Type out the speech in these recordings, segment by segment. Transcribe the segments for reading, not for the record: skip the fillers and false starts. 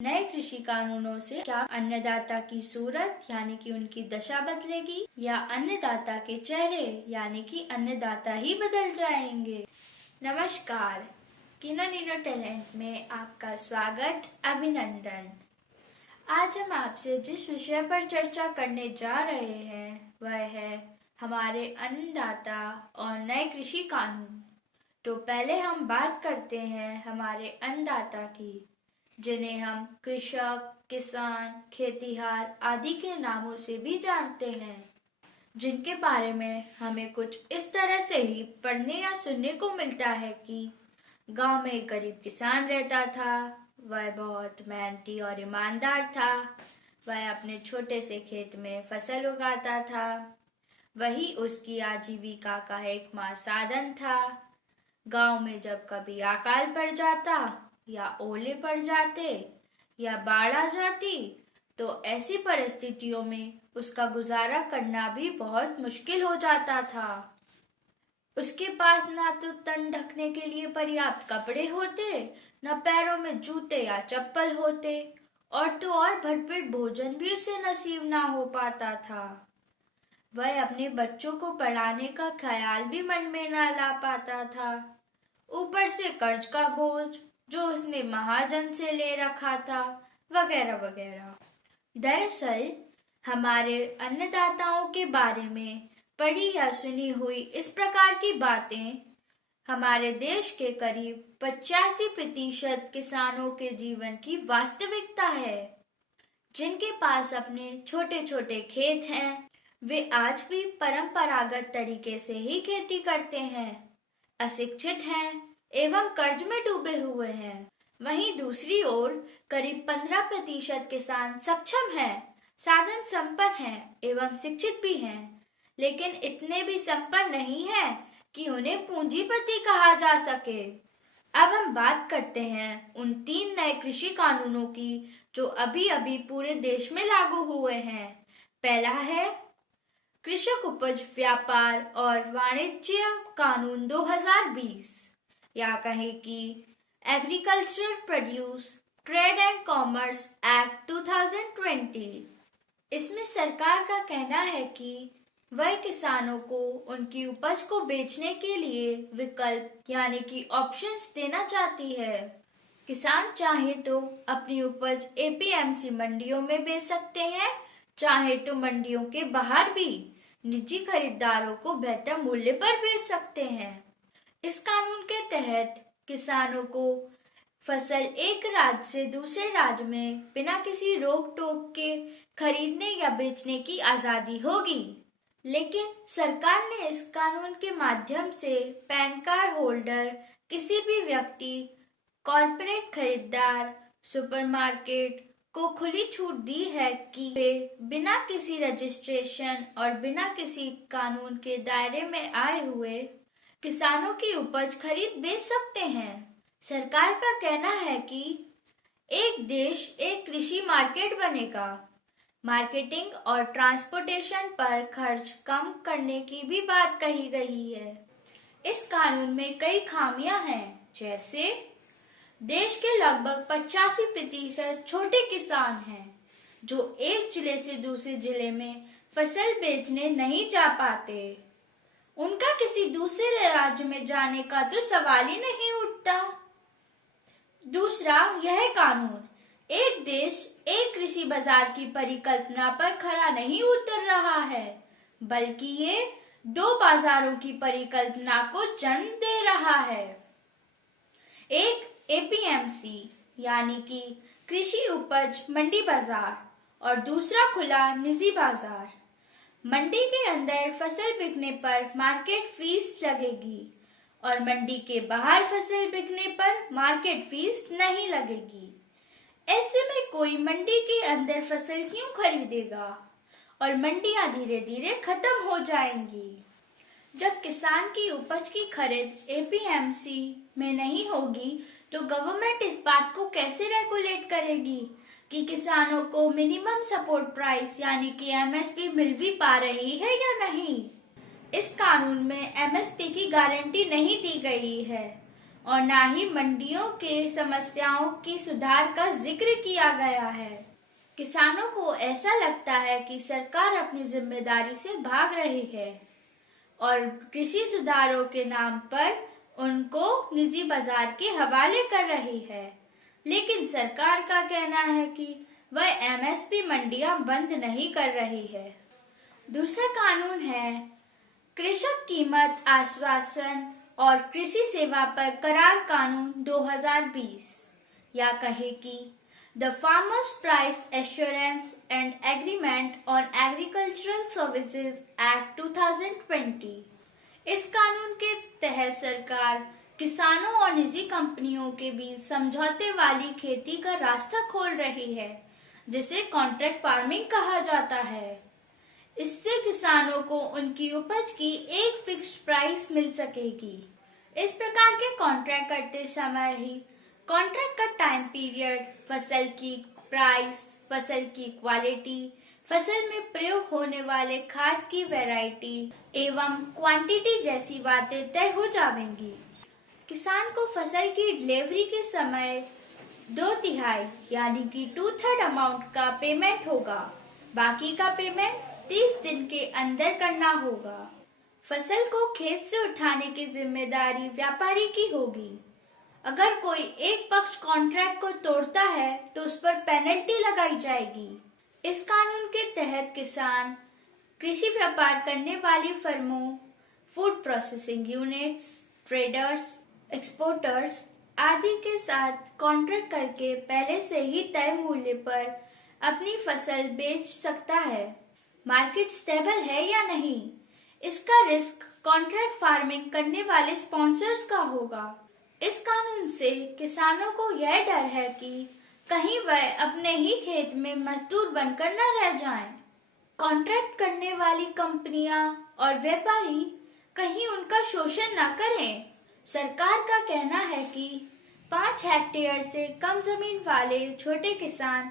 नए कृषि कानूनों से क्या अन्नदाता की सूरत यानी कि उनकी दशा बदलेगी या अन्नदाता के चेहरे यानी कि अन्नदाता ही बदल जाएंगे। नमस्कार, किनो नीनो टैलेंट में आपका स्वागत, अभिनंदन। आज हम आपसे जिस विषय पर चर्चा करने जा रहे हैं वह है हमारे अन्नदाता और नए कृषि कानून। तो पहले हम बात करते हैं हमारे अन्नदाता की, जिन्हें हम कृषक, किसान, खेतीहार आदि के नामों से भी जानते हैं, जिनके बारे में हमें कुछ इस तरह से ही पढ़ने या सुनने को मिलता है कि गांव में एक गरीब किसान रहता था। वह बहुत मेहनती और ईमानदार था। वह अपने छोटे से खेत में फसल उगाता था। वही उसकी आजीविका का एकमात्र साधन था। गांव में जब कभी अकाल पड़ जाता या ओले पड़ जाते या बाढ़ आ जाती तो ऐसी परिस्थितियों में उसका गुजारा करना भी बहुत मुश्किल हो जाता था। उसके पास ना तो तन ढकने के लिए पर्याप्त कपड़े होते, न पैरों में जूते या चप्पल होते, और तो और भरपेट भोजन भी उसे नसीब ना हो पाता था। वह अपने बच्चों को पढ़ाने का ख्याल भी मन में ना ला पाता था। ऊपर से कर्ज का बोझ जो उसने महाजन से ले रखा था, वगैरह वगैरह। दरअसल हमारे अन्नदाताओं के बारे में पढ़ी या सुनी हुई इस प्रकार की बातें हमारे देश के करीब 85% किसानों के जीवन की वास्तविकता है। जिनके पास अपने छोटे छोटे खेत हैं, वे आज भी परंपरागत तरीके से ही खेती करते हैं, अशिक्षित हैं एवं कर्ज में डूबे हुए हैं। वहीं दूसरी ओर करीब 15% किसान सक्षम हैं, साधन संपन्न हैं एवं शिक्षित भी हैं, लेकिन इतने भी संपन्न नहीं हैं कि उन्हें पूंजीपति कहा जा सके। अब हम बात करते हैं उन 3 नए कृषि कानूनों की जो अभी अभी पूरे देश में लागू हुए हैं। पहला है कृषक उपज व्यापार और वाणिज्य कानून 2020, या कहें कि agriculture produce trade and commerce act 2020। इसमें सरकार का कहना है कि वह किसानों को उनकी उपज को बेचने के लिए विकल्प यानी कि ऑप्शंस देना चाहती है। किसान चाहे तो अपनी उपज एपीएमसी मंडियों में बेच सकते हैं, चाहे तो मंडियों के बाहर भी निजी खरीदारों को बेहतर मूल्य पर बेच सकते हैं। इस कानून के तहत किसानों को फसल एक राज्य से दूसरे राज्य में बिना किसी रोक टोक के खरीदने या बेचने की आजादी होगी। लेकिन सरकार ने इस कानून के माध्यम से पैन कार्ड होल्डर, किसी भी व्यक्ति, कॉर्पोरेट खरीदार, सुपरमार्केट को खुली छूट दी है कि वे बिना किसी रजिस्ट्रेशन और बिना किसी कानून के दायरे में आए हुए किसानों की उपज खरीद बेच सकते हैं। सरकार का कहना है कि एक देश एक कृषि मार्केट बनेगा। मार्केटिंग और ट्रांसपोर्टेशन पर खर्च कम करने की भी बात कही गई है। इस कानून में कई खामियां हैं, जैसे देश के लगभग 85% छोटे किसान हैं जो एक जिले से दूसरे जिले में फसल बेचने नहीं जा पाते। उनका किसी दूसरे राज्य में जाने का तो सवाल ही नहीं उठता। दूसरा, यह कानून एक देश एक कृषि बाजार की परिकल्पना पर खरा नहीं उतर रहा है, बल्कि ये 2 बाजारों की परिकल्पना को जन्म दे रहा है। एक एपीएमसी यानी कि कृषि उपज मंडी बाजार और दूसरा खुला निजी बाजार। मंडी के अंदर फसल बिकने पर मार्केट फीस लगेगी और मंडी के बाहर फसल बिकने पर मार्केट फीस नहीं लगेगी। ऐसे में कोई मंडी के अंदर फसल क्यों खरीदेगा और मंडियां धीरे धीरे खत्म हो जाएंगी। जब किसान की उपज की खरीद एपीएमसी में नहीं होगी तो गवर्नमेंट इस बात को कैसे रेगुलेट करेगी कि किसानों को मिनिमम सपोर्ट प्राइस यानी कि एमएसपी मिल भी पा रही है या नहीं। इस कानून में एमएसपी की गारंटी नहीं दी गई है। और ना ही मंडियों के समस्याओं की सुधार का जिक्र किया गया है। किसानों को ऐसा लगता है कि सरकार अपनी जिम्मेदारी से भाग रही है और कृषि सुधारों के नाम पर उनको निजी बाजार के हवाले कर रही है। लेकिन सरकार का कहना है कि वह एमएसपी मंडियां बंद नहीं कर रही है। दूसरा कानून है कृषक कीमत आश्वासन और कृषि सेवा पर करार कानून 2020, या कहे कि the farmers price assurance and agreement on agricultural services act 2020। इस कानून के तहत सरकार किसानों और निजी कंपनियों के बीच समझौते वाली खेती का रास्ता खोल रही है, जिसे कॉन्ट्रैक्ट फार्मिंग कहा जाता है। इससे किसानों को उनकी उपज की एक फिक्स्ड प्राइस मिल सकेगी। इस प्रकार के कॉन्ट्रैक्ट करते समय ही कॉन्ट्रैक्ट का टाइम पीरियड, फसल की प्राइस, फसल की क्वालिटी, फसल में प्रयोग होने वाले खाद की वैरायटी एवं क्वांटिटी जैसी बातें तय हो जाएंगी। किसान को फसल की डिलीवरी के समय 2/3 यानी कि 2/3 अमाउंट का पेमेंट होगा। बाकी का पेमेंट 30 दिन के अंदर करना होगा। फसल को खेत से उठाने की जिम्मेदारी व्यापारी की होगी। अगर कोई एक पक्ष कॉन्ट्रैक्ट को तोड़ता है तो उस पर पेनल्टी लगाई जाएगी। इस कानून के तहत किसान कृषि व्यापार करने वाली फर्मों, food processing units, traders, exporters आदि के साथ कॉन्ट्रैक्ट करके पहले से ही तय मूल्य पर अपनी फसल बेच सकता है। मार्केट स्टेबल है या नहीं, इसका रिस्क कॉन्ट्रैक्ट फार्मिंग करने वाले स्पॉन्सर्स का होगा। इस कानून से किसानों को यह डर है कि कहीं वह अपने ही खेत में मजदूर बनकर न रह जाएं। कॉन्ट्रैक्ट करने वाली कंपनियां और व्यापारी कहीं उनका शोषण न करें। सरकार का कहना है कि 5 हेक्टेयर से कम जमीन वाले छोटे किसान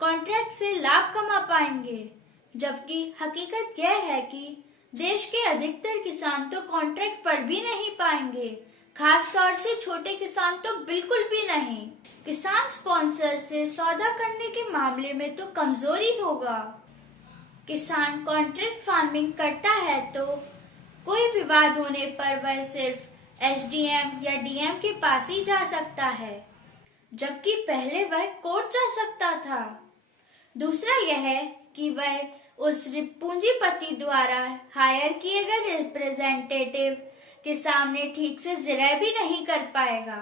कॉन्ट्रैक्ट से लाभ कमा पाएंगे, जबकि हकीकत यह है कि देश के अधिकतर किसान तो कॉन्ट्रैक्ट पर भी नहीं पाएंगे, खास तौर से छोटे किसान तो बिल्कुल भी नहीं। किसान स्पॉन्सर से सौदा करने के मामले में तो कमजोरी होगा। किसान कॉन्ट्रैक्ट फार्मिंग करता है तो कोई विवाद होने पर वह सिर्फ एसडीएम या डीएम के पास ही जा सकता है, जबकि पहले वह कोर्ट जा सकता था। दूसरा यह है कि वह उस पूंजीपति द्वारा हायर किए गए रिप्रेजेंटेटिव के सामने ठीक से जिरह भी नहीं कर पाएगा।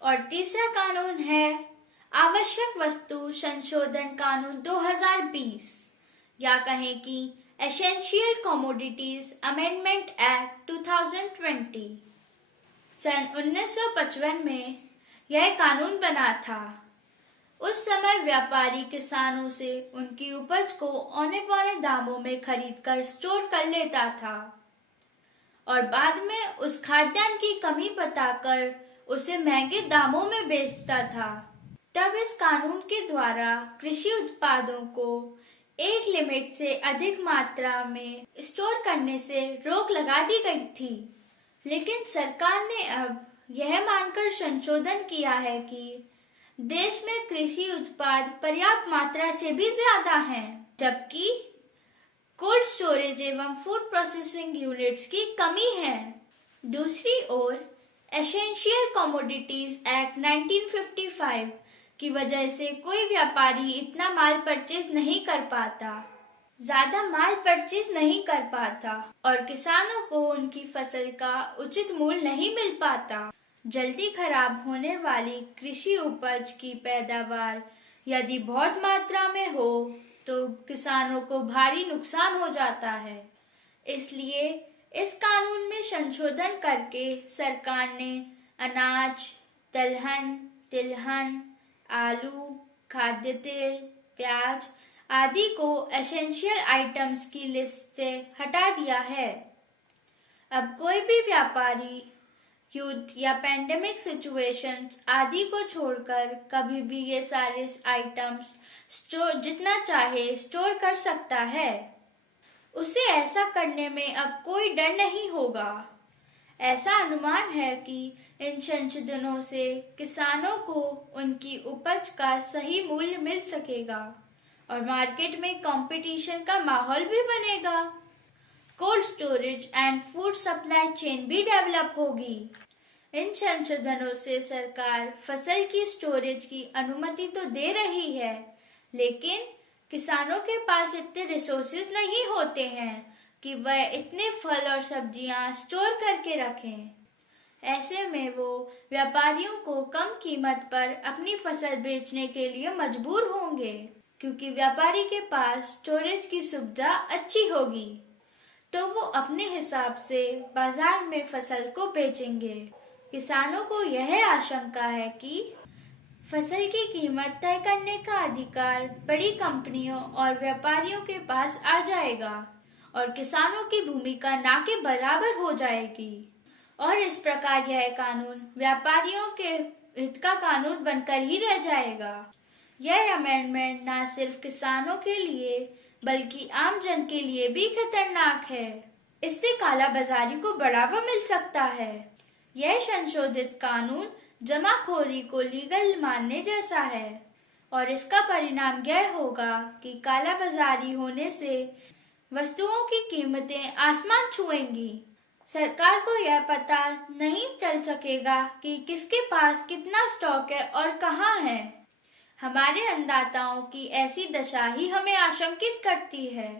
और तीसरा कानून है आवश्यक वस्तु संशोधन कानून 2020, या कहें कि एसेंशियल कमोडिटीज अमेंडमेंट एक्ट 2020। सन 1955 में यह कानून बना था। उस समय व्यापारी किसानों से उनकी उपज को औने पौने दामों में खरीदकर स्टोर कर लेता था और बाद में उस खाद्यान्न की कमी बताकर उसे महंगे दामों में बेचता था। तब इस कानून के द्वारा कृषि उत्पादों को एक लिमिट से अधिक मात्रा में स्टोर करने से रोक लगा दी गई थी। लेकिन सरकार ने अब यह मानकर संशोधन किया है कि देश में कृषि उत्पाद पर्याप्त मात्रा से भी ज्यादा हैं, जबकि कोल्ड स्टोरेज एवं फूड प्रोसेसिंग यूनिट्स की कमी है। दूसरी ओर एसेंशियल कमोडिटीज एक्ट 1955 की वजह से कोई व्यापारी इतना माल परचेज नहीं कर पाता, ज्यादा माल परचेज नहीं कर पाता और किसानों को उनकी फसल का उचित मूल्य नहीं मिल पाता। जल्दी खराब होने वाली कृषि उपज की पैदावार यदि बहुत मात्रा में हो तो किसानों को भारी नुकसान हो जाता है। इसलिए इस कानून में संशोधन करके सरकार ने अनाज, दलहन, तिलहन, आलू, खाद्य तेल, प्याज आदि को एसेंशियल आइटम्स की लिस्ट से हटा दिया है। अब कोई भी व्यापारी युद्ध या पेंडेमिक सिचुएशंस आदि को छोड़कर कभी भी ये सारे आइटम्स स्टोर जितना चाहे स्टोर कर सकता है। उसे ऐसा करने में अब कोई डर नहीं होगा। ऐसा अनुमान है कि इन संशोधनों से किसानों को उनकी उपज का सही मूल्य मिल सकेगा और मार्केट में कंपटीशन का माहौल भी बनेगा। Cold storage and food supply chain भी डेवलप होगी। इन संशोधनों से सरकार फसल की स्टोरेज की अनुमति तो दे रही है, लेकिन किसानों के पास इतने रिसोर्सेज नहीं होते हैं कि वह इतने फल और सब्जियां स्टोर करके रखें। ऐसे में वो व्यापारियों को कम कीमत पर अपनी फसल बेचने के लिए मजबूर होंगे, क्योंकि व्यापारी के पास स्टोरेज की सुविधा अच्छी होगी, तो वो अपने हिसाब से बाजार में फसल को बेचेंगे। किसानों को यह आशंका है कि फसल की कीमत तय करने का अधिकार बड़ी कंपनियों और व्यापारियों के पास आ जाएगा और किसानों की भूमिका ना के बराबर हो जाएगी और इस प्रकार यह कानून व्यापारियों के हित का कानून बनकर ही रह जाएगा। यह अमेंडमेंट न सिर्फ किसानों के लिए बल्कि आम जन के लिए भी खतरनाक है। इससे कालाबाजारी को बढ़ावा मिल सकता है। यह संशोधित कानून जमाखोरी को लीगल मानने जैसा है और इसका परिणाम यह होगा कि कालाबाजारी होने से वस्तुओं की कीमतें आसमान छुएंगी। सरकार को यह पता नहीं चल सकेगा कि किसके पास कितना स्टॉक है और कहाँ है। हमारे अन्नदाताओं की ऐसी दशा ही हमें आशंकित करती है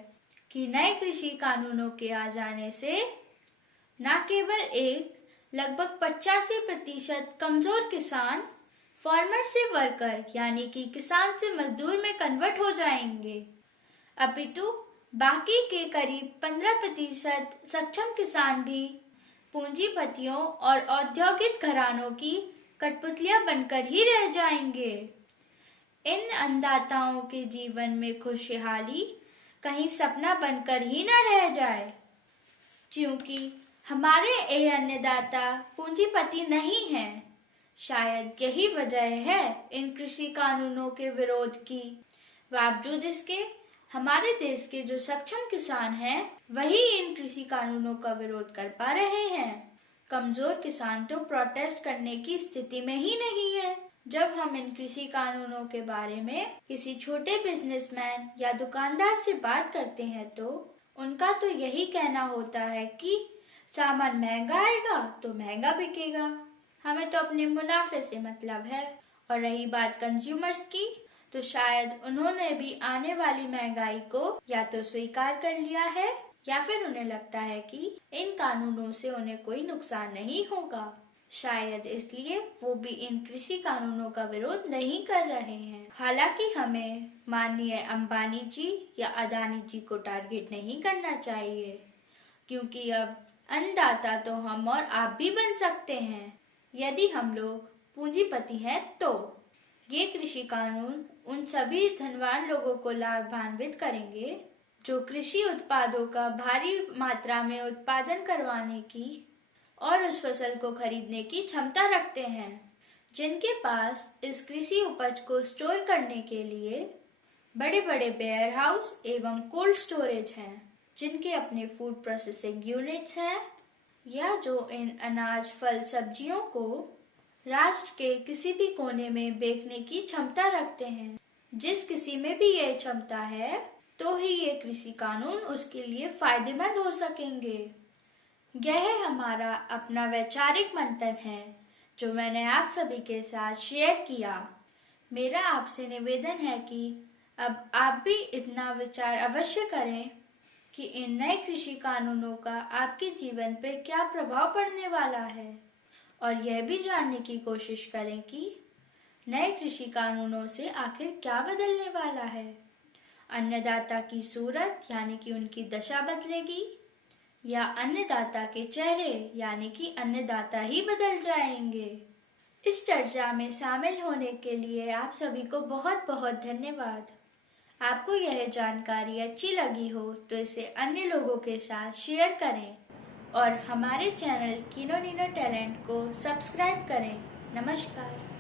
कि नए कृषि कानूनों के आ जाने से न केवल लगभग 85% कमजोर किसान फार्मर से वर्कर यानी कि किसान से मजदूर में कन्वर्ट हो जाएंगे, अपितु बाकी के करीब 15% सक्षम किसान भी पूंजीपतियों और औद्योगिक घरानों की कठपुतलियां बनकर ही रह जाएंगे। इन अन्नदाताओं के जीवन में खुशहाली कहीं सपना बनकर ही न रह जाए, क्योंकि हमारे ये अन्नदाता पूंजीपति नहीं हैं। शायद यही वजह है इन कृषि कानूनों के विरोध की। बावजूद इसके हमारे देश के जो सक्षम किसान हैं वही इन कृषि कानूनों का विरोध कर पा रहे हैं। कमजोर किसान तो प्रोटेस्ट करने की स्थिति में ही नहीं है। जब हम इन कृषि कानूनों के बारे में किसी छोटे बिजनेसमैन या दुकानदार से बात करते हैं तो उनका तो यही कहना होता है कि सामान महंगा आएगा तो महंगा बिकेगा, हमें तो अपने मुनाफे से मतलब है। और रही बात कंज्यूमर्स की, तो शायद उन्होंने भी आने वाली महंगाई को या तो स्वीकार कर लिया है या फिर उन्हें लगता है कि इन कानूनों से उन्हें कोई नुकसान नहीं होगा। शायद इसलिए वो भी इन कृषि कानूनों का विरोध नहीं कर रहे हैं। हालांकि हमें माननीय अंबानी जी या अदानी जी को टारगेट नहीं करना चाहिए, क्योंकि अब अन्नदाता तो हम और आप भी बन सकते हैं यदि हम लोग पूंजीपति हैं तो। ये कृषि कानून उन सभी धनवान लोगों को लाभान्वित करेंगे जो कृषि उत्पादों का भारी मात्रा में उत्पादन करवाने की और उस फसल को खरीदने की क्षमता रखते हैं, जिनके पास इस कृषि उपज को स्टोर करने के लिए बड़े बड़े वेयर हाउस एवं कोल्ड स्टोरेज हैं, जिनके अपने फूड प्रोसेसिंग यूनिट्स हैं, या जो इन अनाज फल सब्जियों को राष्ट्र के किसी भी कोने में बेचने की क्षमता रखते हैं। जिस किसी में भी ये क्षमता है तो ही ये कृषि कानून उसके लिए फायदेमंद हो सकेंगे। यह हमारा अपना वैचारिक मंथन है जो मैंने आप सभी के साथ शेयर किया। मेरा आपसे निवेदन है कि अब आप भी इतना विचार अवश्य करें कि इन नए कृषि कानूनों का आपके जीवन पर क्या प्रभाव पड़ने वाला है, और यह भी जानने की कोशिश करें कि नए कृषि कानूनों से आखिर क्या बदलने वाला है। अन्नदाता की सूरत यानी कि उनकी दशा बदलेगी या अन्नदाता के चेहरे यानी कि अन्नदाता ही बदल जाएंगे। इस चर्चा में शामिल होने के लिए आप सभी को बहुत बहुत धन्यवाद। आपको यह जानकारी अच्छी लगी हो तो इसे अन्य लोगों के साथ शेयर करें और हमारे चैनल किनो निनो टैलेंट को सब्सक्राइब करें। नमस्कार।